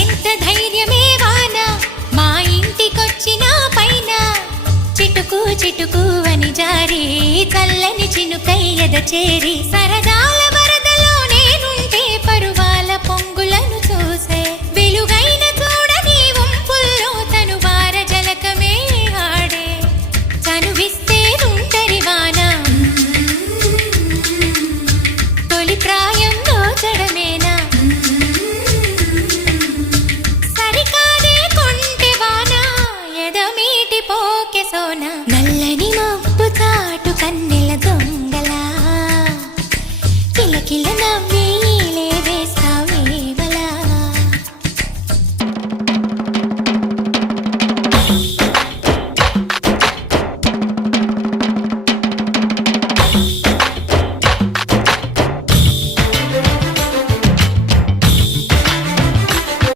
ఎంత ధైర్యమే వాన మా ఇంటికొచ్చిన పైన చిటుకు చిటుకు అని జారి చల్లని చినుకై ఎద చేరి సరదాల